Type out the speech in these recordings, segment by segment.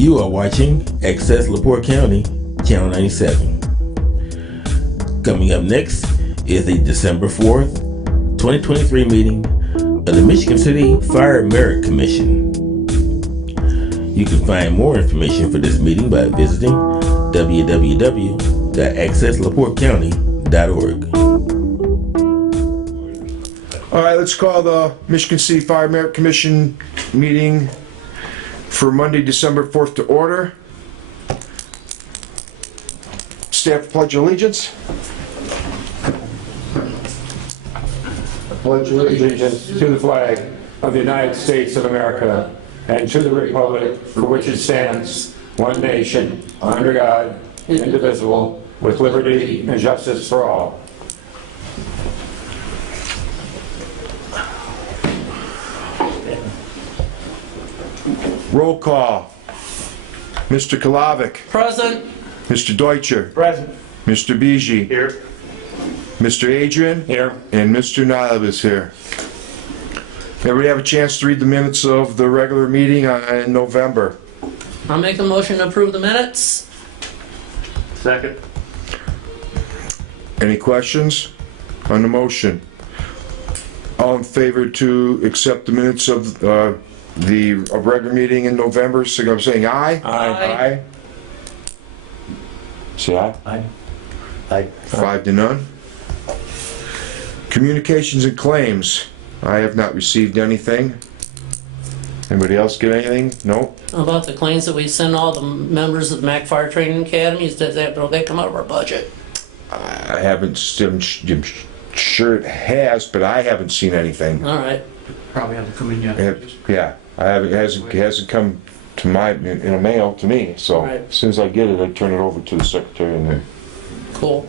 You are watching Access LaPorte County, Channel 97. Coming up next is the December 4th, 2023 meeting of the Michigan City Fire Merit Commission. You can find more information for this meeting by visiting www.accesslaportecounty.org. All right, let's call the Michigan City Fire Merit Commission meeting for Monday, December 4th to order. Staff pledge allegiance. Pledge allegiance to the flag of the United States of America and to the republic for which it stands, one nation, under God, indivisible, with liberty and justice for all. Roll call. Mr. Kalavic. Present. Mr. Deutscher. Present. Mr. Biji. Here. Mr. Adrian. Here. And Mr. Nilab is here. Everybody have a chance to read the minutes of the regular meeting in November. I'll make a motion to approve the minutes. Second. Any questions on the motion? All in favor to accept the minutes of the regular meeting in November, so I'm saying aye? Aye. Say aye. Aye. Aye. 5-0. Communications and claims. I have not received anything. Anybody else get anything? No? About the claims that we send all the members of MAC Fire Training Academies, does that, don't they come out of our budget? I haven't, I'm sure it has, but I haven't seen anything. All right. Probably hasn't come in yet. Yeah, I haven't, it hasn't come to my, in a mail to me, so Right. as soon as I get it, I turn it over to the secretary and then, Cool.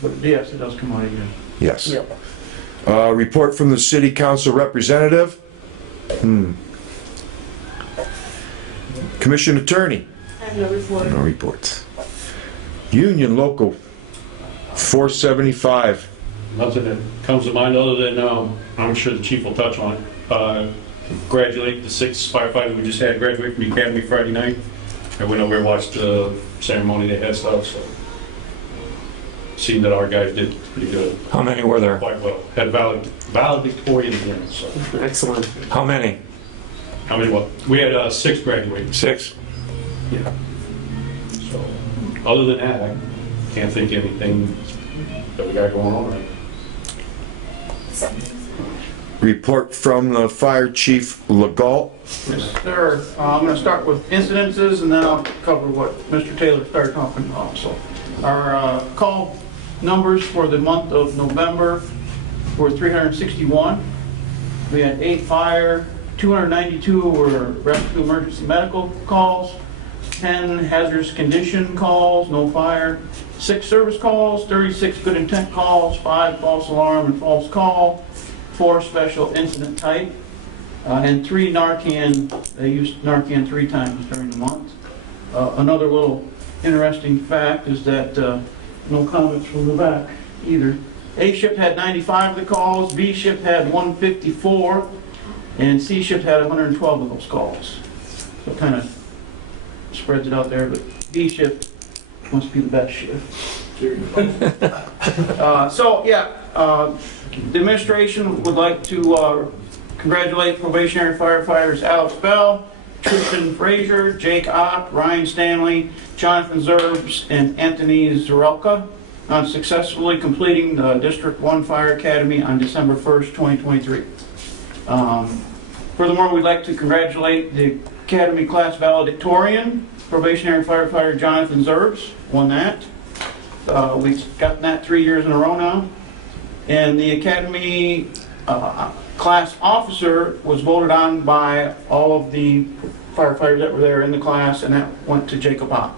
But yes, it does come out again. yes. Yep. Report from the city council representative. Commission attorney. I have no report. No reports. Union Local 475. Nothing that comes to mind other than, I'm sure the chief will touch on it. Congratulate the 6 firefighters we just had graduate from the academy Friday night. I went over and watched the ceremony they had stuff, so seemed that our guys did pretty good, How many were there? quite well. Had valedictorian again, so. Excellent. How many? How many, what? We had 6 graduating. 6? Yeah. So, other than that, I can't think of anything that we got going on right now. Report from the fire chief Legault. Yes, sir. I'm going to start with incidences and then I'll cover what Mr. Taylor started talking about. So, our call numbers for the month of November were 361. We had 8 fire, 292 were rescue emergency medical calls, 10 hazardous condition calls, no fire, 6 service calls, 36 good intent calls, 5 false alarm and false call, 4 special incident type, and 3 Narcan. They used Narcan 3 times during the month. Another little interesting fact is that no comments from the back either. A shift had 95 of the calls, B shift had 154, and C shift had 112 of those calls. So it kind of spreads it out there, but B shift must be the best shift. The administration would like to congratulate probationary firefighters Alex Bell, Tristan Frazier, Jake Ott, Ryan Stanley, Jonathan Zerbs, and Anthony Zarelka on successfully completing the District 1 Fire Academy on December 1st, 2023. Furthermore, we'd like to congratulate the Academy class valedictorian, probationary firefighter Jonathan Zerbs, won that. We've gotten that 3 years in a row now. And the Academy class officer was voted on by all of the firefighters that were there in the class, and that went to Jacob Ott.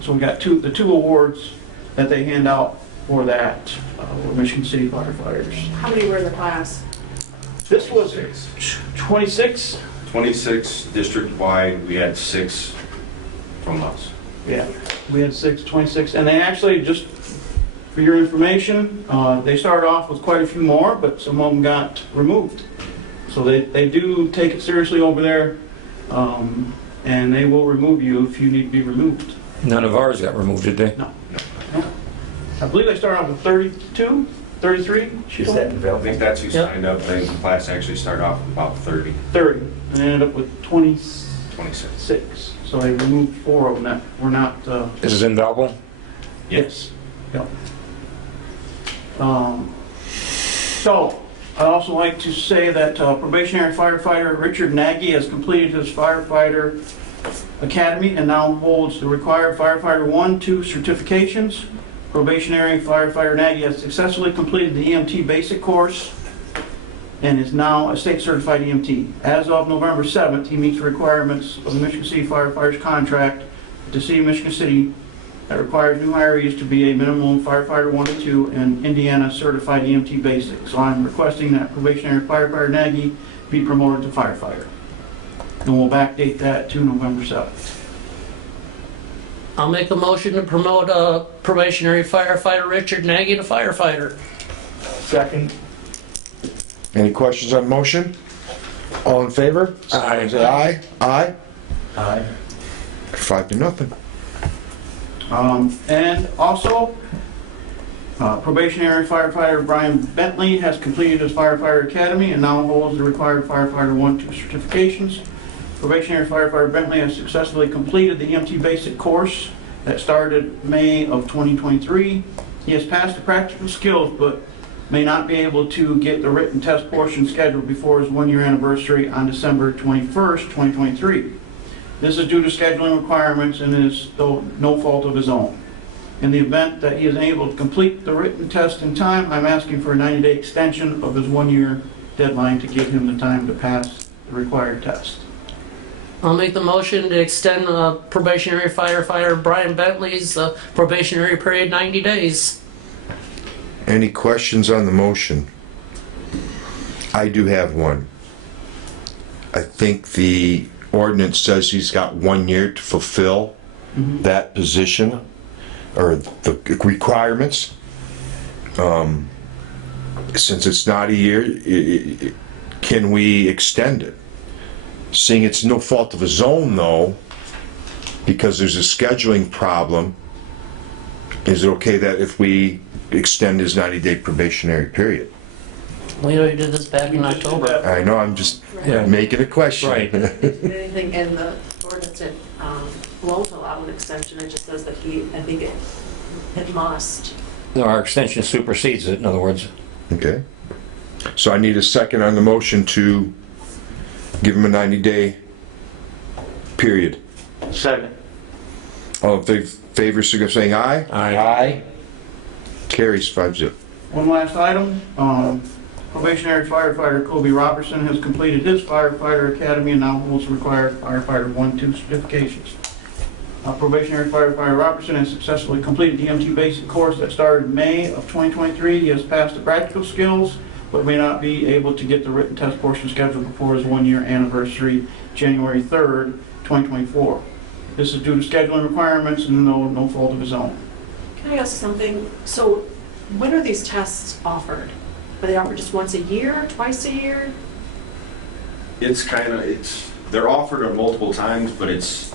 So we got the two awards that they hand out for that, for Michigan City firefighters. How many were in the class? This was 26? 26 district-wide, we had 6 from us. Yeah, we had 26, and they actually, just for your information, they started off with quite a few more, but some of them got removed. So they do take it seriously over there. and they will remove you if you need to be removed. None of ours got removed, did they? No. I believe they started off with 32, 33? She told me? I think that's who Yep. signed up. I think the class actually started off with about 30, 30, and ended up with 26. 26. So they removed 4 of them that were not, This is in Belleville? yes. Yep. So, I'd also like to say that probationary firefighter Richard Nagy has completed his firefighter academy and now holds the required firefighter 1, 2 certifications. Probationary firefighter Nagy has successfully completed the EMT basic course and is now a state certified EMT. As of November 7th, he meets the requirements of the Michigan City Firefighters contract with the City of Michigan City that requires new hirees to be a minimum firefighter 1 to 2 and Indiana certified EMT basic. So I'm requesting that probationary firefighter Nagy be promoted to firefighter. And we'll backdate that to November 7th. I'll make a motion to promote probationary firefighter Richard Nagy to firefighter. Second. Any questions on the motion? All in favor? Aye. Say aye. Aye. Aye. 5-0. And also, probationary firefighter Brian Bentley has completed his firefighter academy and now holds the required firefighter 1, 2 certifications. Probationary firefighter Bentley has successfully completed the EMT basic course that started May of 2023. He has passed the practical skills, but may not be able to get the written test portion scheduled before his 1-year anniversary on December 21st, 2023. This is due to scheduling requirements and is no fault of his own. In the event that he is able to complete the written test in time, I'm asking for a 90-day extension of his 1-year deadline to give him the time to pass the required test. I'll make the motion to extend probationary firefighter Brian Bentley's probationary period 90 days. Any questions on the motion? I do have one. I think the ordinance says he's got 1 year to fulfill that position or the requirements. Since it's not a year, can we extend it? Seeing it's no fault of his own though, because there's a scheduling problem, is it okay that if we extend his 90-day probationary period? We already did this back in October. I know, I'm just Yeah. making a question. Right. Anything in the ordinance that won't allow an extension, it just says that it must. No, our extension supersedes it, in other words. Okay. So I need a second on the motion to give him a 90-day period. Second. All in favor, signify by saying aye. Aye. Carries 5-0. One last item. Probationary firefighter Kobe Robertson has completed his firefighter academy and now holds the required firefighter 1, 2 certifications. Probationary firefighter Robertson has successfully completed the EMT basic course that started May of 2023. He has passed the practical skills, but may not be able to get the written test portion scheduled before his 1-year anniversary, January 3rd, 2024. This is due to scheduling requirements and no fault of his own. Can I ask something? So when are these tests offered? Are they offered just once a year, twice a year? They're offered multiple times, but it's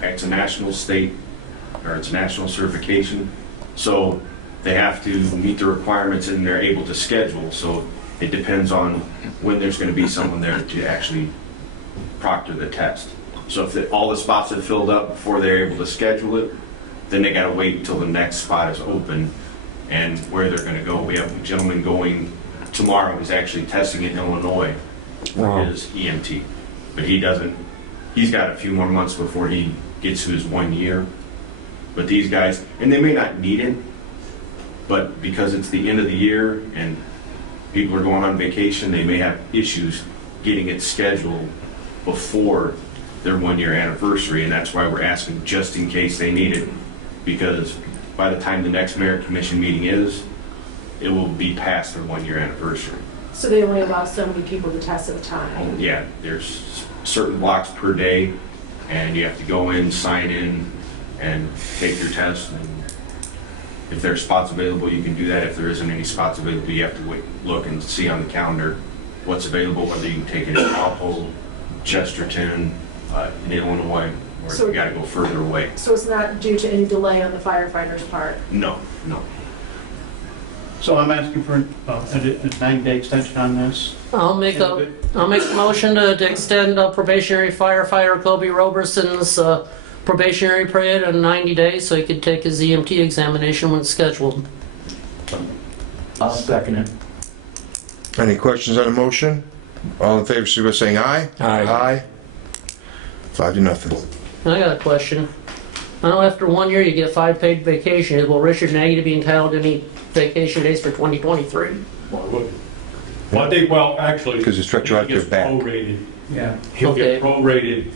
a national it's national certification. So they have to meet the requirements and they're able to schedule. So it depends on when there's going to be someone there to actually proctor the test. So if all the spots have filled up before they're able to schedule it, then they got to wait until the next spot is open and where they're going to go. We have a gentleman going tomorrow who's actually testing in Illinois for his EMT. But he's got a few more months before he gets to his 1 year. But these guys, and they may not need it, but because it's the end of the year and people are going on vacation, they may have issues getting it scheduled before their 1-year anniversary, and that's why we're asking just in case they need it, because by the time the next merit commission meeting is, it will be past their 1-year anniversary. So they only allow so many people to test at a time? Yeah, there's certain blocks per day, and you have to go in, sign in, and take your test. And if there's spots available, you can do that. If there isn't any spots available, you have to wait, look and see on the calendar what's available, whether you can take it in Walpole, Chesterton, in Illinois, or So- you gotta go further away. So it's not due to any delay on the firefighter's part? No, no. So I'm asking for a 90-day extension on this. I'll make a motion to extend probationary firefighter Kobe Roberson's probationary period of 90 days so he could take his EMT examination when scheduled. I'll second it. Any questions on the motion? All in favor, signify by saying aye. Aye. Aye. 5-0. I got a question. I know after 1 year you get 5 paid vacations. Will Richard Nagy be entitled to any vacation days for 2023? Well, actually. 'Cause it's retroactive he gets back. prorated. Yeah. He'll get Okay. prorated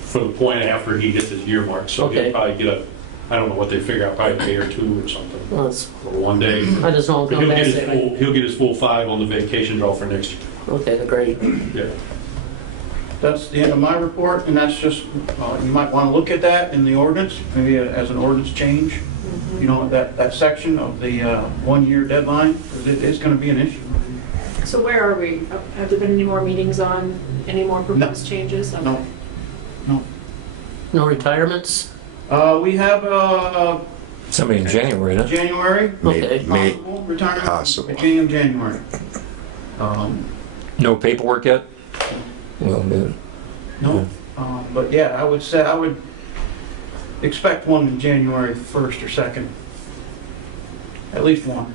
for the point after he hits his year mark. So Okay. he'll probably get I don't know what they figure out, probably a day or two or something, Well, that's- or 1 day. I just don't But know. he'll get his full 5 on the vacation draw for next year. Okay, great. Yeah. That's the end of my report, and that's just, you might want to look at that in the ordinance, maybe as an ordinance change. You know, that section of the 1-year deadline, because it is going to be an issue. So where are we? Have there been any more meetings on any more proposed changes? Okay. No. No retirements? We have Somebody in January, huh? January, Okay. possible retirement. Possible. Beginning of January. No paperwork yet? Well, good. No, but yeah, I would say, I would expect one in January 1st or 2nd. At least one.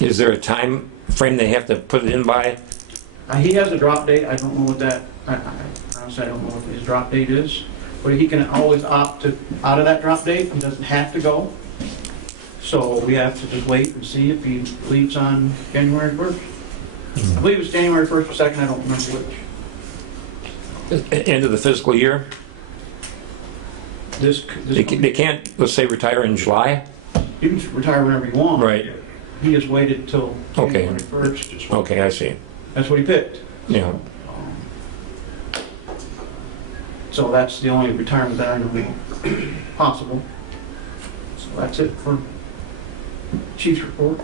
Is there a time frame they have to put it in by? He has a drop date, I don't know what that, honestly, I don't know what his drop date is, but he can always opt out of that drop date, he doesn't have to go. So we have to just wait and see if he leaves on January 1st. I believe it's January 1st or 2nd, I don't remember which. End of the fiscal year? This, They can't, let's say, retire in July? you can retire whenever you want. Right. He just waited till Okay. January 1st. Okay, I see. That's what he picked. Yeah. So that's the only retirement that I know be possible. So that's it for Chief's report.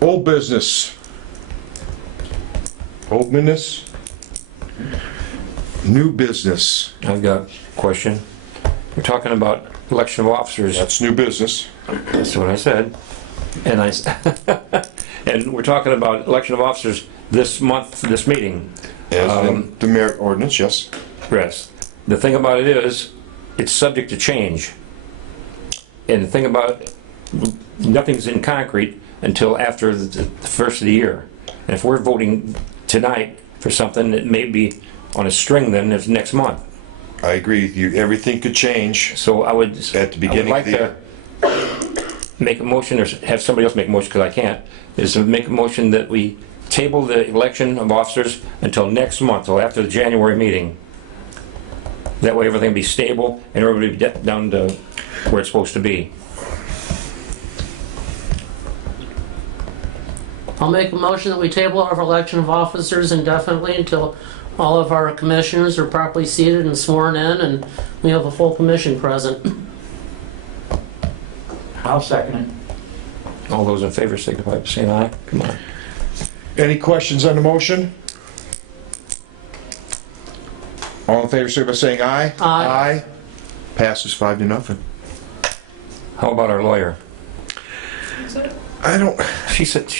Old business. Old business. New business. I've got a question. We're talking about election of officers. That's new business. That's what I said. And and we're talking about election of officers this month, for this meeting. As in the merit ordinance, yes. Yes. The thing about it is, it's subject to change. And the thing about nothing's in concrete until after the first of the year. And if we're voting tonight for something that may be on a string, then it's next month. I agree. Everything could change So I would at the beginning I of would the like to make a motion, or have somebody else make a motion, because I can't, is to make a motion that we table the election of officers until next month, or after the January meeting. That way everything will be stable and everybody will get down to where it's supposed to be. I'll make a motion that we table our election of officers indefinitely until all of our commissioners are properly seated and sworn in and we have a full commission present. I'll second it. All those in favor signify by saying aye. Come on. Any questions on the motion? All in favor, signify by saying aye. Aye. Passes 5-0. How about our lawyer? I don't, She said,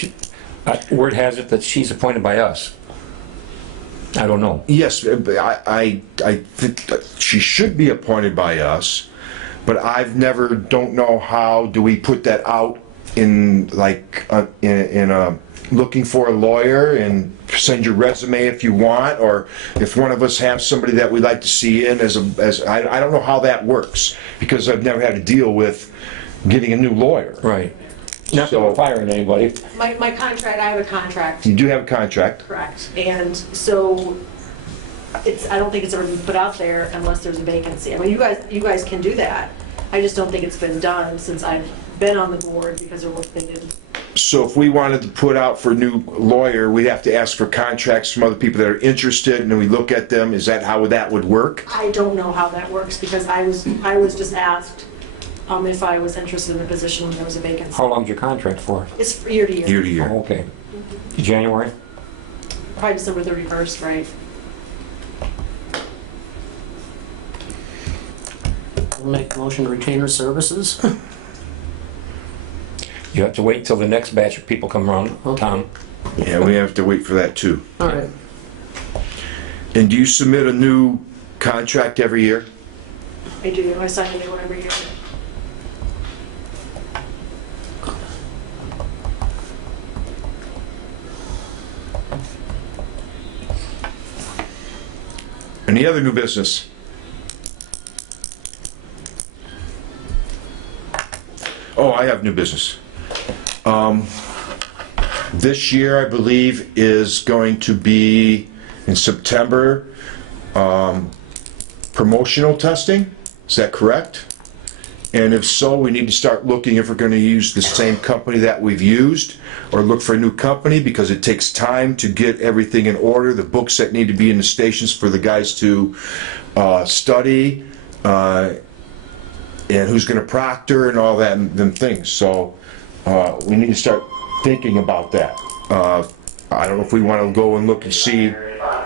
word has it that she's appointed by us. I don't know. yes, I think that she should be appointed by us, but I've never, don't know how do we put that out in like, in a, looking for a lawyer and send your resume if you want, or if one of us have somebody that we'd like to see in as I don't know how that works, because I've never had to deal with getting a new lawyer. Right. Not that So- we're firing anybody. My contract, I have a contract, You do have a contract. correct, and so I don't think it's ever been put out there unless there's a vacancy. I mean, you guys can do that. I just don't think it's been done since I've been on the board because of what they did. So if we wanted to put out for a new lawyer, we'd have to ask for contracts from other people that are interested, and then we look at them. Is that how that would work? I don't know how that works because I was just asked if I was interested in the position when there was a vacancy. How long's your contract for? It's year to year. Year to year. Oh, okay. January? probably December 31st, right? I'll make a motion to retainer services. You have to wait until the next batch of people come around, Tom. Yeah, we have to wait for that too. All right. And do you submit a new contract every year? I do, I sign a new one every year. Any other new business? Oh, I have new business. This year, I believe, is going to be in September, promotional testing. Is that correct? And if so, we need to start looking if we're going to use the same company that we've used or look for a new company, because it takes time to get everything in order, the books that need to be in the stations for the guys to study, and who's going to proctor and all that and them things. So we need to start thinking about that. I don't know if we want to go and look and see,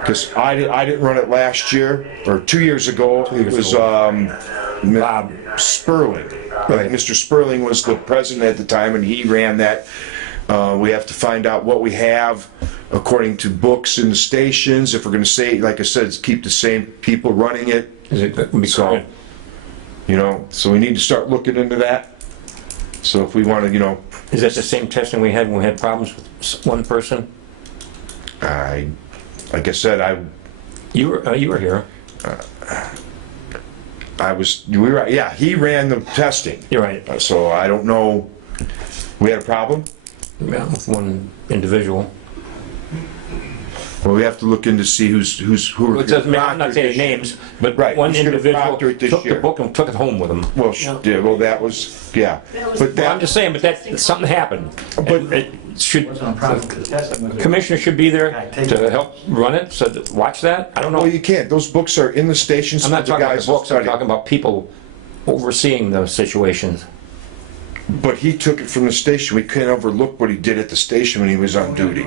because I didn't run it last year or 2 years ago. It was Bob Sperling. Right. Mr. Sperling was the president at the time, and he ran that. We have to find out what we have according to books in the stations. If we're going to say, like I said, keep the same people running it. Is it going to be So, current? you know, so we need to start looking into that. So if we want to, you know, Is that the same testing we had when we had problems with one person? like I said, You were here. yeah, he ran the testing. You're right. So I don't know, we had a problem? Yeah, with one individual. Well, we have to look into see who Well, it doesn't matter, I'm not saying names, but Right, one who's gonna individual proctor it this took the year? book and took it home with him. Well, yeah, well, that was, yeah. But Well, I'm that, just saying, but that, something happened. But- It should, the commissioner should be there to help run it, so watch that? I don't know. well, you can't. Those books are in the stations I'm for not the talking about guys the to books, I'm study. talking about people overseeing those situations. But he took it from the station. We can't overlook what he did at the station when he was on duty.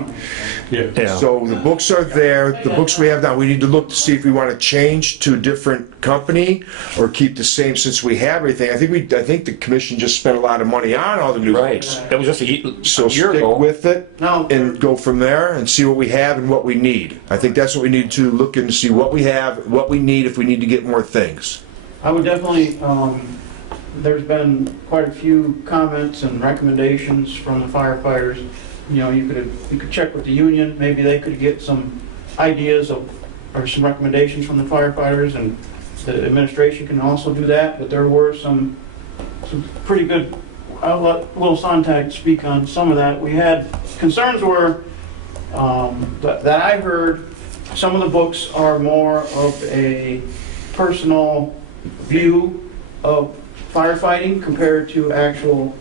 Yeah. So the books are there, the books we have now, we need to look to see if we want to change to a different company or keep the same since we have everything. I think the commission just spent a lot of money on all the new Right, books. that was just So a year stick ago. with it No. and go from there and see what we have and what we need. I think that's what we need to look and see what we have, what we need, if we need to get more things. I would definitely, there's been quite a few comments and recommendations from the firefighters. You know, you could check with the union, maybe they could get some ideas of, or some recommendations from the firefighters, and the administration can also do that, but there were some pretty good, I'll let Will Sontag speak on some of that. We had, concerns were, that I heard, some of the books are more of a personal view of firefighting compared to actual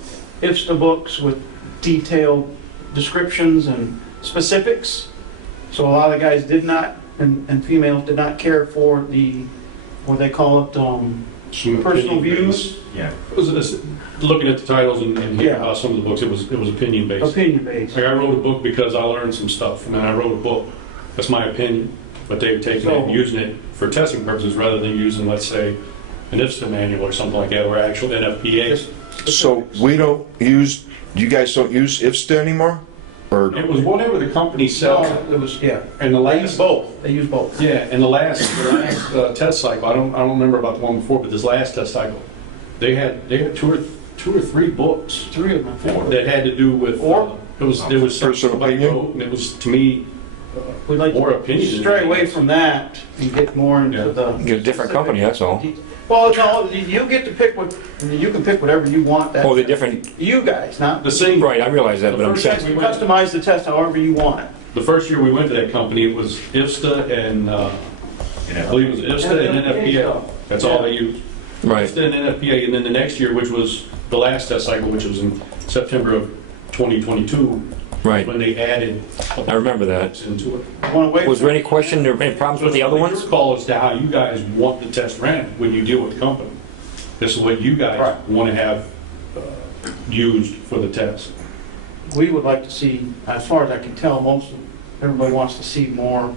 IFSTA books with detailed descriptions and specifics. So a lot of the guys did not, and females did not care for the, what they call it, Some personal opinion views, based. Yeah. Looking at the titles and hearing Yeah. about some of the books, it was opinion based. opinion based. Like I wrote a book because I learned some stuff, and then I wrote a book. That's my opinion, but they've taken it and using it for testing purposes rather than using, let's say, an IFSTA manual or something like that, or actual NFPA's. So we don't use, you guys don't use IFSTA anymore? Or, It was whatever the company So said. it was, yeah, And the they use last, both, they use both. yeah, and the last test cycle, I don't remember about the one before, but this last test cycle, they had two or three books Three of them, four. that had to do with, it was Personal somebody opinion? wrote, and it was, to me, We'd like more to opinion. stray away from that and get more into Yeah. the. Get a different company, that's all. Well, no, you get to pick what, I mean, you can pick whatever you want. That's Oh, the different, you guys, not, The same, right, I realize that, The but I'm first saying, time you customize the test however you want it. the first year we went to that company, it was IFSTA and, I believe it was IFSTA and NFPA. That's all they used. right. IFSTA and NFPA, and then the next year, which was the last test cycle, which was in September of 2022, Right, when they added I remember that. into it. You want to wait? Was there any question or any problems with the other ones? Your call as to how you guys want the test ran when you deal with the company. This is what you guys Right. want to have used for the test. We would like to see, as far as I can tell, everybody wants to see more,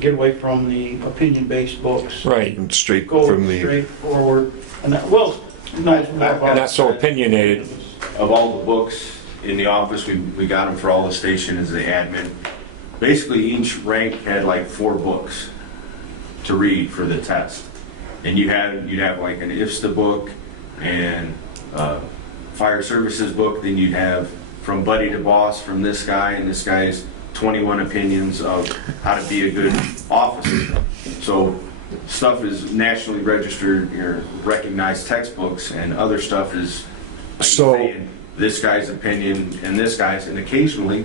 get away from the opinion-based books. Right. And straight Go from the, straightforward, and that, well, knows more about. Not so opinionated. Of all the books in the office, we got them for all the station as the admin. Basically, each rank had like 4 books to read for the test. And you'd have like an IFSTA book and fire services book, then you'd have from buddy to boss from this guy, and this guy's 21 opinions of how to be a good officer. So stuff is nationally registered, your recognized textbooks, and other stuff is like So- saying this guy's opinion and this guy's, and occasionally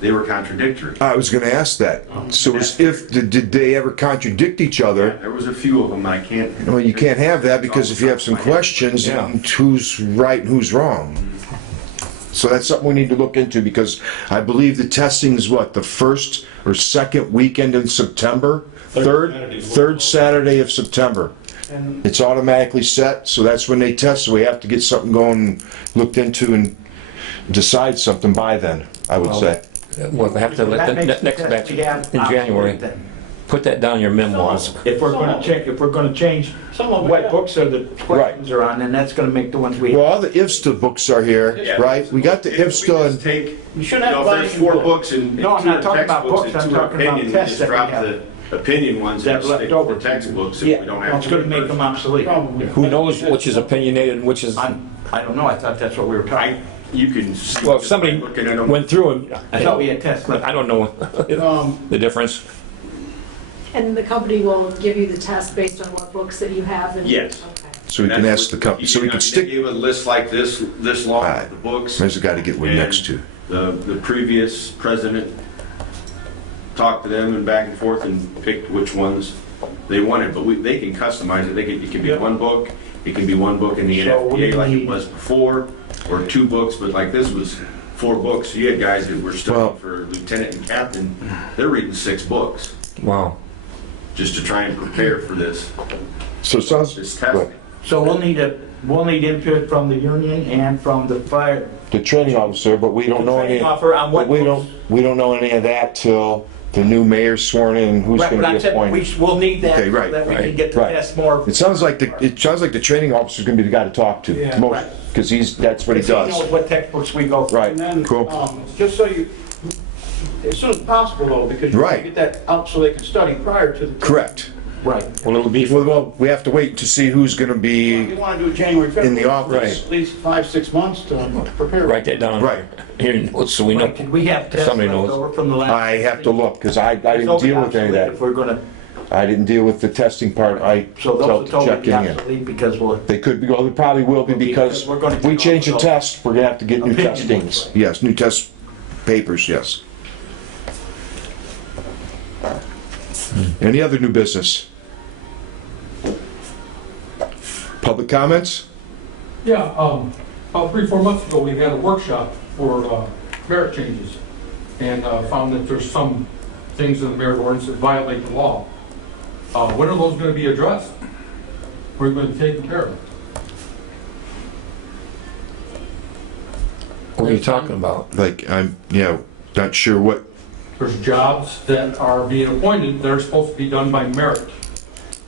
they were contradictory. I was gonna ask that. So did they ever contradict each other? There was a few of them I can't. Well, you can't have that because if you have some questions, then who's right and who's wrong? So that's something we need to look into because I believe the testing is what, the first or second weekend in September? Third Saturday of September. And It's automatically set, so that's when they test, so we have to get something going, looked into and decide something by then, I would say. We'll have to let the next batch in January. Put that down in your memoirs. If we're gonna change some of it, what yeah. books are the questions are on, then that's gonna make the ones we Well, have. all the IFSTA books are here, Yeah. right? We got the If we IFSTA just and, take, You shouldn't you have know, if there's volume 4 books. books and No, I'm two not are talking about textbooks books, and I'm two are talking about opinion, we tests just that we drop have. the opinion ones That and just left stick over. with the textbooks if Yeah, we don't have. it's gonna make them obsolete. Probably. Who knows which is opinionated and which is, I don't know, I thought that's what we were talking. You can see. well, if somebody looking at them. went through and, I thought we had tests. I don't know the difference. And the company will give you the test based on what books that you have? And- Yes. Okay. so we can That's ask the what- company, so we you know, can They stick, gave a list like this long Alright. with the books. there's a guy to get one And next to. The previous president talked to them and back and forth and picked which ones they wanted, but they can customize it. It can be one book, it can be one book in the So we NFPA like it need- was before, or 2 books, but like this was 4 books. You had guys that were studying Well- for lieutenant and captain, they're reading 6 books Wow. just to try and prepare for this So it sounds, testing. So we'll need input from the union and from the fire. the training officer, but we don't know any, Training offer on what but we books. don't know any of that till the new mayor's sworn in and who's Right, but gonna I'm be saying appointed. we'll need that, Okay, right, that we right, can get the right. test more. It sounds like the training officer's gonna be the guy to talk to, Yeah. most, because that's what he He does. knows what textbooks we go through. Right, And then, cool. just so you, as soon as possible though, because you want Right. to get that out so they can study prior to the. test. Correct. Right. Well, it'll be, Well, we have to wait to see who's gonna You be want to do it January, February. in the office. At least 5-6 months to prepare. write that down. Right. Here, so we know. Can we have tests Somebody left knows. over from the last? I have to look, because I It's didn't deal with any of obsolete that. If we're gonna, I didn't deal with the testing part, I so those will felt totally be checking in. obsolete because we'll. They could be, well, they probably will be because We're gonna if we get change the all test, we're gonna have to get new Opinion testings. books. Yes, new test papers, yes. Any other new business? Public comments? Yeah, about 3-4 months ago, we had a workshop for merit changes, and found that there's some things in the merit ordinance that violate the law. When are those going to be addressed? We're going to be taken care of. What are you talking about? Like, I'm, not sure what, There's jobs that are being appointed that are supposed to be done by merit.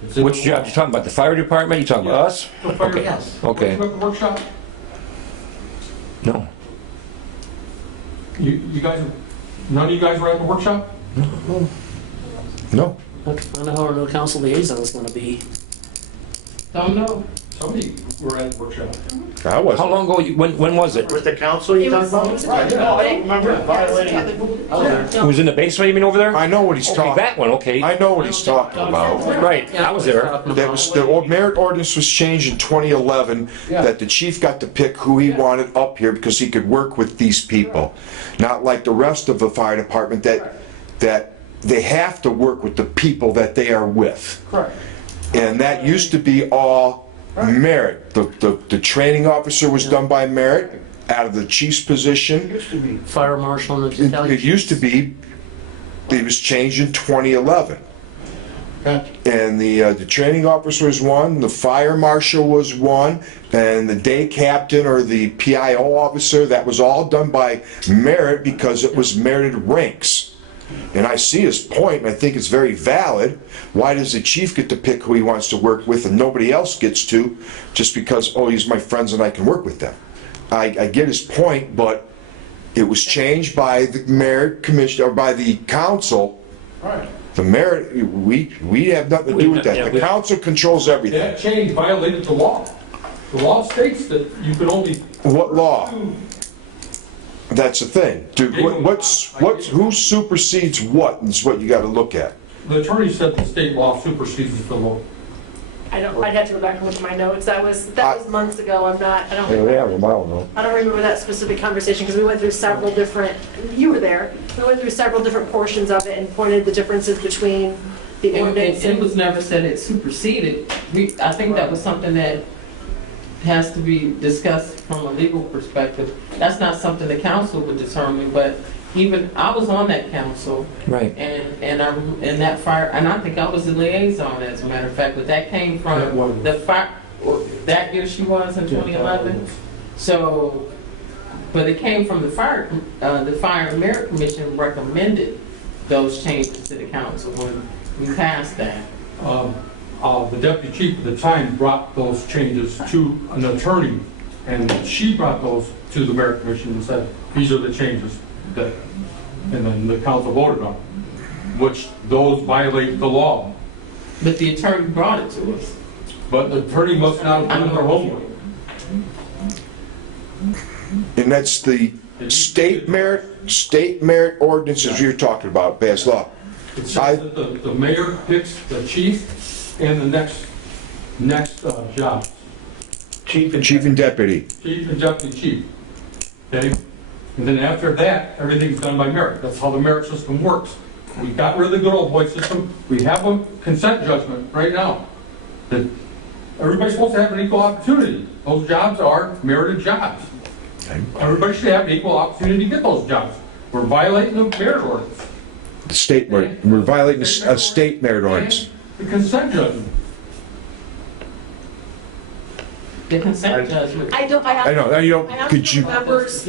It's in Which the job? law. You talking about the fire department? You talking about us? The fire Okay. department. Okay. You at the workshop? No. You guys, none of you guys were at the workshop? no. I don't know who our new council liaison is gonna be. Don't know. Somebody were at the workshop. I How wasn't. long ago, when was it? With the council you It talking was, about? it was a Right, no, I don't remember it violating. It was in the basement, you mean, over there? I know what he's Okay, talking, that one, okay. I know what he's talking about. Right, I was there. That was, the merit ordinance was changed in 2011, that the chief got to pick who he wanted up here because he could work with these people. Not like the rest of the fire department that they have to work with the people that they are with. Correct. And that used to be all merit. The training officer was done by merit out of the chief's position. Used to be. Fire marshal and the It battalion. used to be, it was changed in 2011. Gotcha. And the training officer was one, the fire marshal was one, and the day captain or the PIO officer, that was all done by merit because it was merited ranks. And I see his point, and I think it's very valid. Why does the chief get to pick who he wants to work with and nobody else gets to, just because, oh, these are my friends and I can work with them? I get his point, but it was changed by the merit commission, or by the council. Right. The merit, we have nothing to do with that. The council controls everything. That change violated the law. The law states that you can only. What law? That's the thing. Who supersedes what is what you gotta look at. The attorney said the state law supersedes the law. I'd have to go back and look at my notes. That was months ago. I don't remember that specific conversation because we went through several different, you were there, we went through several different portions of it and pointed the differences between the ordinance. It was never said it superseded. I think that was something that has to be discussed from a legal perspective. That's not something the council would determine, but even, I was on that council. Right. And I'm in that fire, and I think I was the liaison, as a matter of fact, but that came from the fire, that year she was in 2011. So, but it came from the fire and merit commission recommended those changes to the council when we passed that. The deputy chief at the time brought those changes to an attorney, and she brought those to the merit commission and said, these are the changes that, and then the council voted on, which those violate the law. But the attorney brought it to us. But the attorney must not have done their homework. And that's the state merit ordinances you're talking about, passed law. It says that the mayor picks the chief and the next job. Chief and deputy. Chief and deputy chief. Okay? And then after that, everything's done by merit. That's how the merit system works. We got rid of the good old boy system. We have a consent judgment right now that everybody's supposed to have an equal opportunity. Those jobs are merited jobs. Everybody should have an equal opportunity to get those jobs. We're violating the merit ordinance. The state merit, we're violating a state merit ordinance. The consent judgment. The consent judgment. I know, could you,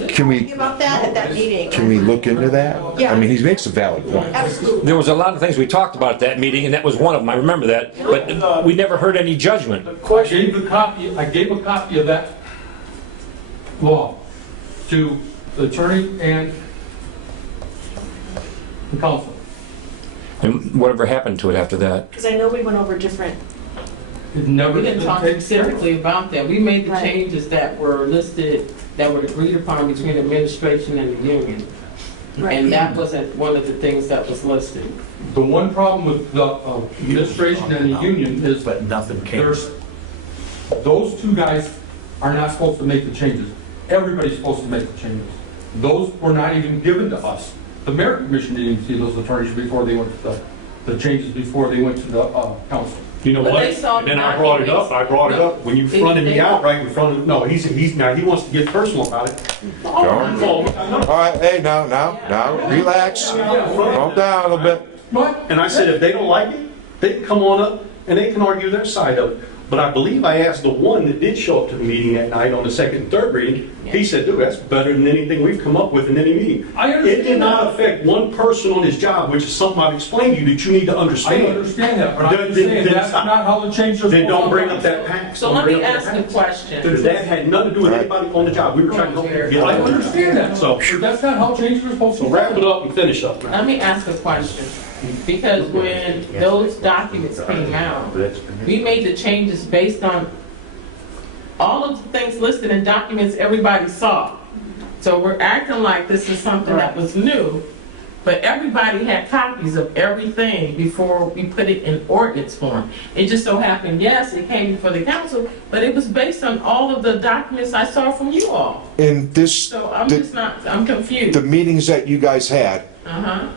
can we, About that at that meeting. can we look into that? Yeah. I mean, he makes a valid point. Absolutely. There was a lot of things we talked about at that meeting, and that was one of them. I remember that. But we never heard any judgment. I gave a copy of that law to the attorney and the council. And whatever happened to it after that? Because I know we went over different, It never. We didn't talk specifically about that. We made the Right. changes that were listed, that were agreed upon between the administration and the union. And that wasn't one of the things that was listed. The one problem with the administration and the union is But nothing came. those two guys are not supposed to make the changes. Everybody's supposed to make the changes. Those were not even given to us. The merit commission didn't even see those attorneys before they went to the changes before they went to the council. You know But what? they saw And then the I brought it up, documents. when you fronted me out right in front of, no, now he wants to get personal about it. All right, hey, now, relax, calm down a little bit. What? And I said, if they don't like it, they can come on up and they can argue their side of it. But I believe I asked the one that did show up to the meeting that night on the second and third reading, he said, dude, that's better than anything we've come up with in any meeting. I understand It did not that. affect one person on his job, which is something I've explained to you that you need to I understand. understand that, but I'm Then- just saying then that's stop. not how the changes are Then supposed don't to bring be. up that pact. So Don't let bring me up that ask a pact. question. Because that had nothing to do with anybody on the job. We were trying to help you get I out. understand that, So, but that's not how changes are supposed to so be. wrap it up and finish up. Let me ask a question, because when those documents came out, we made the changes based on all of the things listed in documents everybody saw. So we're acting like this is something that was new, but everybody had copies of everything before we put it in ordinance form. It just so happened, yes, it came before the council, but it was based on all of the documents I saw from you all. In this, So I'm the, just not, I'm confused. the meetings that you guys had, Uh-huh.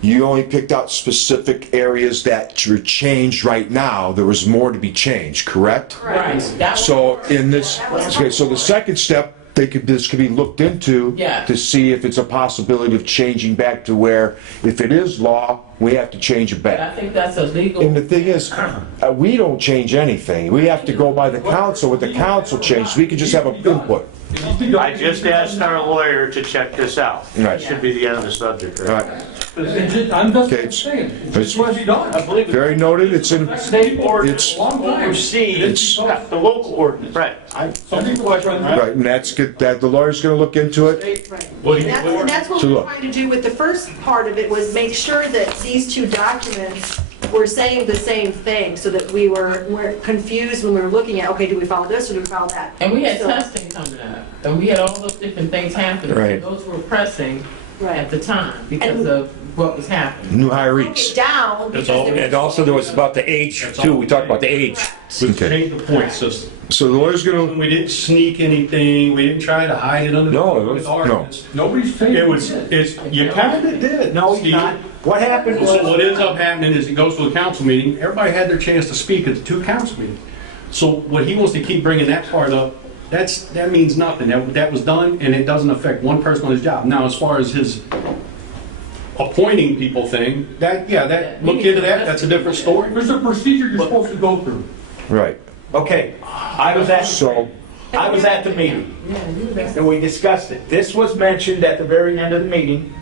you only picked out specific areas that were changed right now. There was more to be changed, correct? Right. That was- So in this, okay, so the second step, this could be looked into Yeah. to see if it's a possibility of changing back to where, if it is law, we have to change it But back. I think that's a legal. And the thing is, we don't change anything. We have to go by the council. What the council changes, we can just have an input. I just asked our lawyer to check this out. Right. That should be the end of the subject. All right. I'm just Okay, saying, it's- it's what he done. I believe Very noted, it's in, state ordinance it's, Long time. oversees the local ordinance. Right. Some people are trying to. right, and that's good, that, the lawyer's gonna look into it. Right. What do And you- that's, and that's what So we're look. trying to do with the first part of it, was make sure that these two documents were saying the same thing, so that we weren't confused when we were looking at, okay, do we follow this or do we follow that? And we had So- testing coming up, and we had all those different things happening. Right. Those were pressing Right. at the time because And- of what was happening. New Broke hirees. it down. That's because all- there was- And also there was about the age too, we talked about the age. We Okay. changed the point system. So the lawyer's gonna, We didn't sneak anything, we didn't try to hide it under the. No, it was- ordinance. Nobody's saying. It was, you kinda did. No, Steve. you're not. What happened was. So what ends up happening is it goes to a council meeting, everybody had their chance to speak at the two council meetings. So what he wants to keep bringing that part up, that means nothing, that was done, and it doesn't affect one person on his job. Now, as far as his appointing people thing, look into that, that's a different story. There's a procedure you're supposed to go through. right, Okay, I was at the meeting, Yeah, you were and we discussed it. This was mentioned at the very end of the meeting,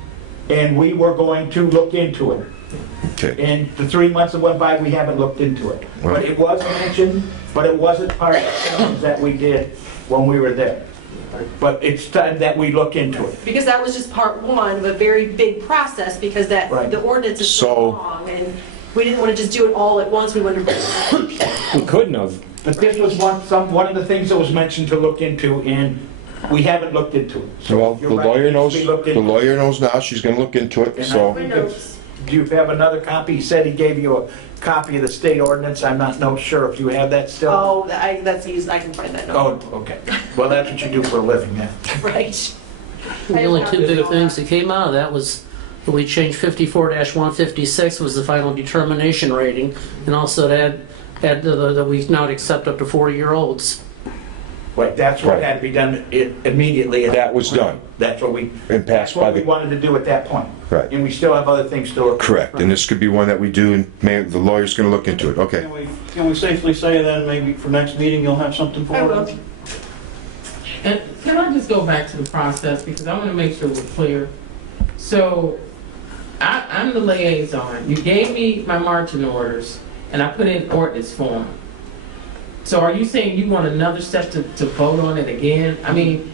and we were going to look into it. okay. In the 3 months that went by, we haven't looked into it. Well- But it was mentioned, but it wasn't part of the things that we did when we were there. But it's time that we look into it. Because that was just part one of a very big process, because that, Right. the ordinance is so So- long, and we didn't want to just do it all at once, we wanted to. We couldn't have. But this was one of the things that was mentioned to look into, and we haven't looked into it. So Well, you're the right, lawyer it knows, needs to be looked the into. lawyer knows now, she's gonna look into it, And I so. think it's- Do you have another copy? He said he gave you a copy of the state ordinance. I'm not sure if you have that still. Oh, that's easy, I can find that note. Oh, okay. Well, that's what you do for a living, yeah. Right. The only two big things that came out of that was that we changed 54-156 was the final determination rating, and also that that we now accept up to 40-year-olds. Right, that's what Right. had to be done immediately. That was done That's what we, and passed that's by what we the, wanted to do at that point. Right. And we still have other things to look. correct, and this could be one that we do, and the lawyer's gonna look into it, okay. Can we safely say then, maybe for next meeting, you'll have something for I us? will. And can I just go back to the process, because I want to make sure we're clear. So, I'm the liaison. You gave me my marching orders, and I put in ordinance form. So are you saying you want another step to vote on it again? I mean,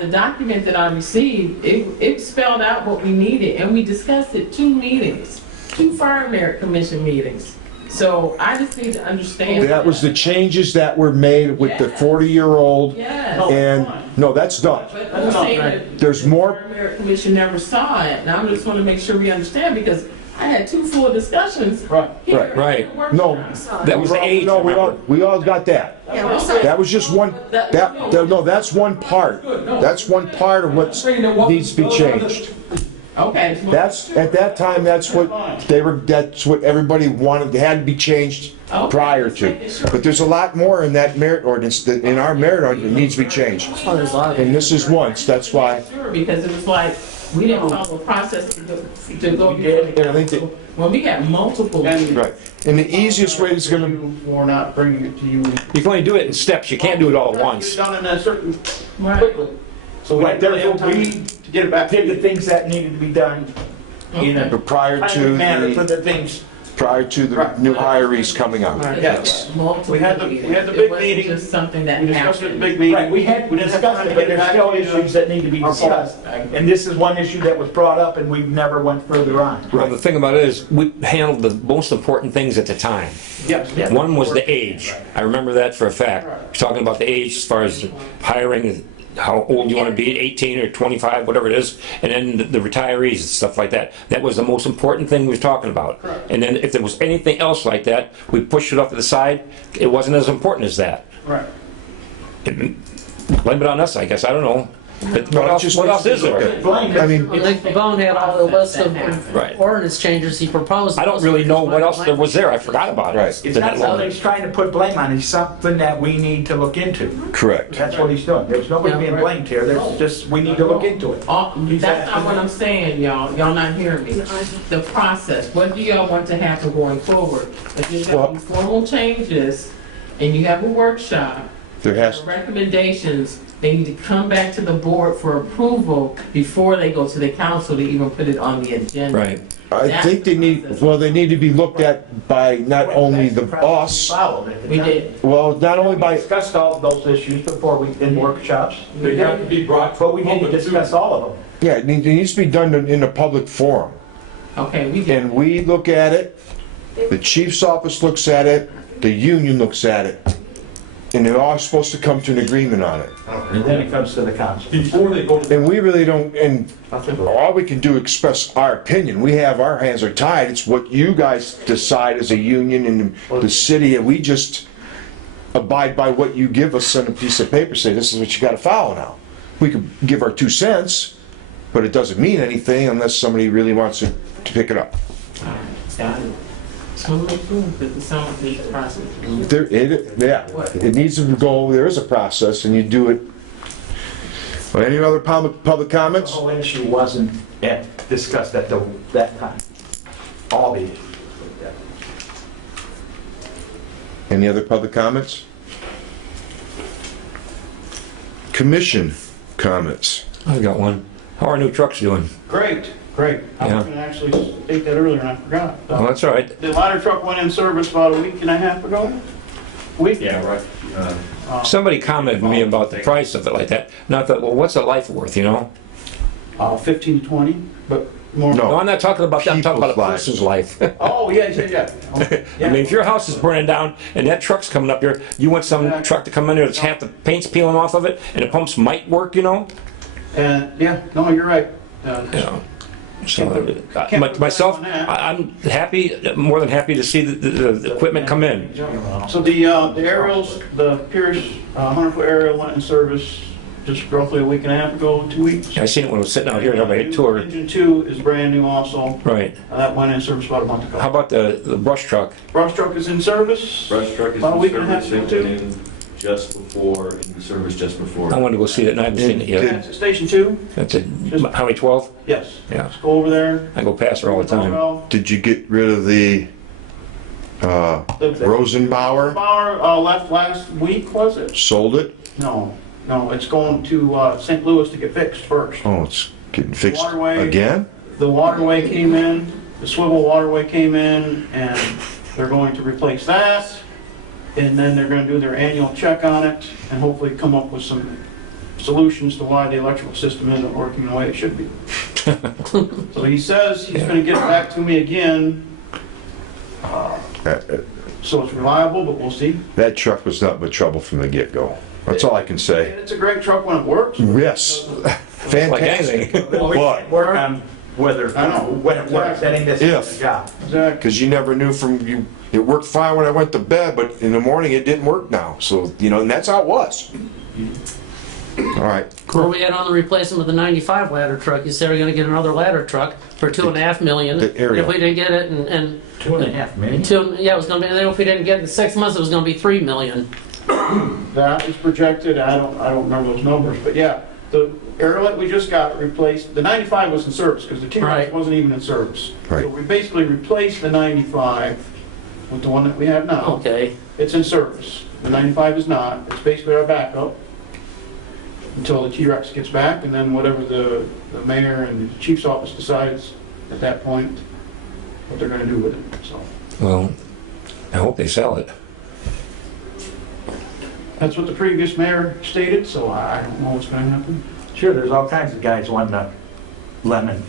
the document that I received, it spelled out what we needed, and we discussed it 2 meetings, 2 fire merit commission meetings. So I just need to understand. That was the changes that were made with the 40-year-old, Yes. and, no, that's done. But I'm saying that There's the more- Fire Merit Commission never saw it, and I just want to make sure we understand, because I had 2 full discussions. Right. here Right, at right. the workshop. No, That was the age. no, we all got that. Yeah, we're sorry. That was just one, no, that's one part. That's one part of what needs to be changed. Okay. so- That's, at that time, that's what everybody wanted, had to be changed prior to. But there's a lot more in that merit ordinance, that in our merit ordinance, that needs to be changed. Oh, there's a lot of And this is once, that's why, Sure, because it was like, we didn't follow a process to go. We did. before the Yeah, I think that- council. When we got multiple. And right. And the easiest way is gonna, for not bringing it to you. You can only do it in steps, you can't do it all at once. It's done in a certain, Right. quickly. So we Right, don't really have therefore, time we to get it back. did the things that needed to be done in a prior timely manner for to the things. the new hirees coming out. Right. Yes. Multiple We had the meetings. big It wasn't meeting. just something that We discussed it at the happened. big meeting. Right, we had didn't have discussed time it, to but get there's back still to you. issues that need to be Our fault. discussed. And this is one issue that was brought up and we never went further on. Well, the thing about it is, we handled the most important things at the time. Yes. Yeah. One was the age. I remember that for a fact. Talking about the age as far as hiring, how old you want to be, 18 or 25, whatever it is, and then the retirees and stuff like that. That was the most important thing we was talking about. And then if there was anything else like that, we pushed it off to the side. It wasn't as important as that. Right. Blame it on us, I guess. I don't know. But No, what it else, just what needs else to is be there? looked Blame I it. mean, I think Pavone had all the list of Right. ordinance changes he proposed. I don't really know what else there was there. I forgot about it. Right. It's Been not that long. something he's trying to put blame on, it's something that we need to look into. correct. That's what he's doing. There's nobody Yeah, being right. blamed here, there's just, we need to look into it. That's not what I'm saying, y'all. Y'all not hearing me. The process, what do y'all want to happen going forward? If you're Well- going formal changes and you have a workshop, There has, recommendations, they need to come back to the board for approval before they go to the council to even put it on the agenda. Right. I think they need, well, they need to be looked at by not only the us, We did. well, not only by, Discussed all of those issues before we did workshops. They have to be brought. But we need to discuss all of them. yeah, it needs to be done in a public forum. Okay, we did. And we look at it, the chief's office looks at it, the union looks at it. And they're all supposed to come to an agreement on it. And then it comes to the council. Before they go to. And we really don't, and all we can do is express our opinion. We have, our hands are tied. It's what you guys decide as a union and the city, and we just abide by what you give us on a piece of paper, say this is what you gotta follow now. We could give our 2 cents, but it doesn't mean anything unless somebody really wants to pick it up. Got it. So make sure that the sound needs process. It needs to go, there is a process, and you do it. Well, any other public The comments? whole issue wasn't discussed at that time. All the issues. Any other public comments? Commission comments. I got one. How are new trucks doing? Great, great. I Yeah. was gonna actually state that earlier and I forgot. Well, that's all right. The ladder truck went in service about a week and a half ago. Week? Yeah, right. Somebody commented to me about the price of it like that. Not that, well, what's a life worth, you know? 15 to 20, but more. No. No, I'm not talking about that. I'm talking about a People's lives. person's life. Oh, yeah. I mean, if your house is burning down and that truck's coming up here, you want some truck to come in there that's half the paint's peeling off of it and the pumps might work, you know? And, yeah, no, you're right. You know. So, myself, I'm happy, more than happy to see the equipment come in. So the aerials, the Pierce 100-foot aerial went in service just roughly a week and a half ago, 2 weeks. I seen it when I was sitting out here, and everybody toured. Engine 2 is brand new also. Right. That went in service about a month ago. How about the brush truck? Brush truck is in service. Brush truck is About a in week and a half service, ago, it went in just before, in the service just before. I wanted to go see it, and I haven't seen it yet. That's at Station 2? That's it. Highway 12? Yes. Yeah. Let's go over there. I go past her all the time. Did you get rid of the Rosenbauer? Bauer left last week, was it? Sold it? No, it's going to St. Louis to get fixed first. Oh, it's getting fixed Waterway. again? The waterway came in, the swivel waterway came in, and they're going to replace that. And then they're gonna do their annual check on it and hopefully come up with some solutions to why the electrical system isn't working the way it should be. So he says he's gonna get back to me again, so it's reliable, but we'll see. That truck was nothing but trouble from the get-go. That's all I can say. It's a great truck when it works. Yes, fantastic. But, Work on whether, I know. when it works, then this is the job. Exactly. because you never knew from you, it worked fine when I went to bed, but in the morning it didn't work now. So, you know, and that's how it was. All right. Where we at on the replacement of the 95 ladder truck? You said we're gonna get another ladder truck for $2.5 million. The aerial. If we didn't get it, and $2.5 million? yeah, it was gonna be, and then if we didn't get it in 6 months, it was gonna be $3 million. That is projected, I don't remember those numbers, but yeah, the aerial that we just got replaced, the 95 was in service, because the T-Rex Right. wasn't even in service. Right. So we basically replaced the 95 with the one that we have now. Okay, It's in service. The 95 is not, it's basically our backup until the T-Rex gets back, and then whatever the mayor and the chief's office decides at that point, what they're gonna do with it, so. Well, I hope they sell it. That's what the previous mayor stated, so I don't know what's gonna happen. Sure, there's all kinds of guys wanting a lemon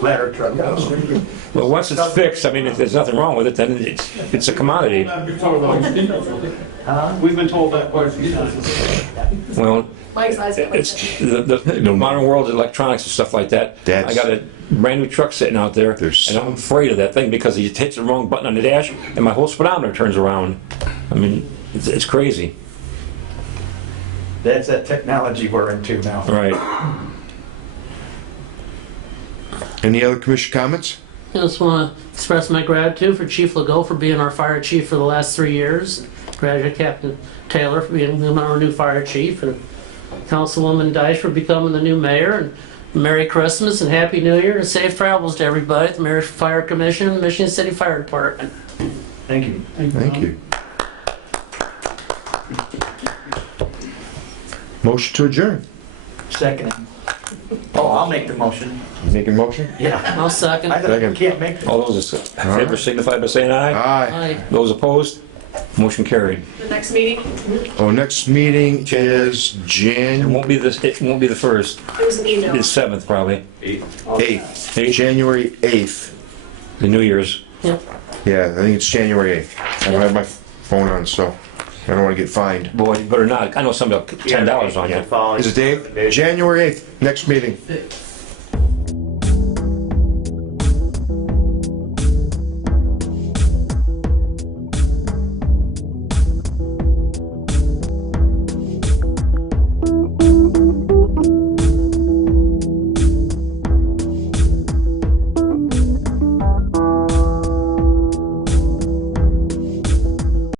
ladder truck. Well, once it's fixed, I mean, if there's nothing wrong with it, then it's a commodity. We've been told that quite a few times. Well, Mike's eyes. it's the modern world of electronics and stuff like that. I got a brand new truck sitting out there, and I'm afraid of that thing because he hits the wrong button on the dash, and my whole speedometer turns around. I mean, it's crazy. That's that technology we're into now. Right. Any other commission comments? I just want to express my gratitude for Chief Legault for being our fire chief for the last 3 years. Gratitude Captain Taylor for being our new fire chief, and Councilwoman Deitch for becoming the new mayor. And Merry Christmas and Happy New Year and safe travels to everybody at the Mayor's Fire Commission and the Michigan City Fire Department. Thank you. Thank you. Motion to adjourn. Second. Oh, I'll make the motion. Making motion? Yeah. I'll second. I thought you can't make the. All those in favor signify by saying aye. Aye. Aye. Those opposed? Motion carried. The next meeting, Oh, next meeting is It won't be this, it won't be the first, it was an email. it's 7th probably, 8th, January 8th. the New Year's. Yep. Yeah, I think it's January 8th. I don't have my phone on, so I don't want to get fined. Boy, you better not, I know somebody will $10 on you. Is it Dave? January 8th, next meeting.